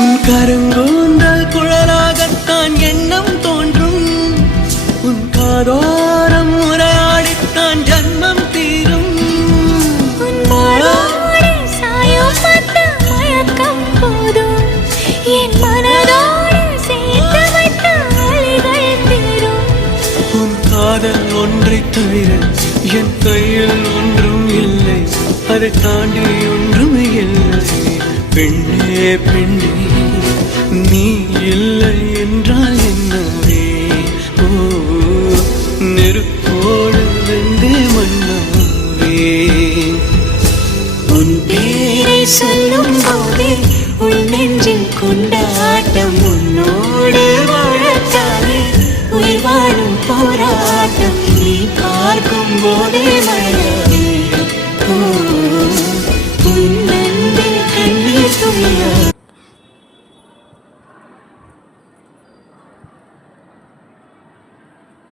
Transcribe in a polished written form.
உன் கருங்கூந்தல் குழலாகத்தான் எண்ணம் தோன்றும். உன் காதோரம் உரையாடித்தான் ஜன்மம் தீரும். என் மனதோடு சேர்த்து வைத்த அலைகள் தீரும். உன் காதல் ஒன்றை தவிர என் கையில் ஒன்றும் இல்லை, அதை தாண்டி ஒன்றும் இல்லை. பெண்ணே பெண்ணே நீ இல்லை என்றால் என்னவே? ஓ நெருப்போடு வெந்தே மண்ணாவே. உன் பேரை சொல்லும் போதே உள் நெஞ்சில் கொண்டாட்டம். உன்னோடு வாழத்தானே உயிர் வாழும் போராட்டம். நீ பார்க்கும் போதே மழை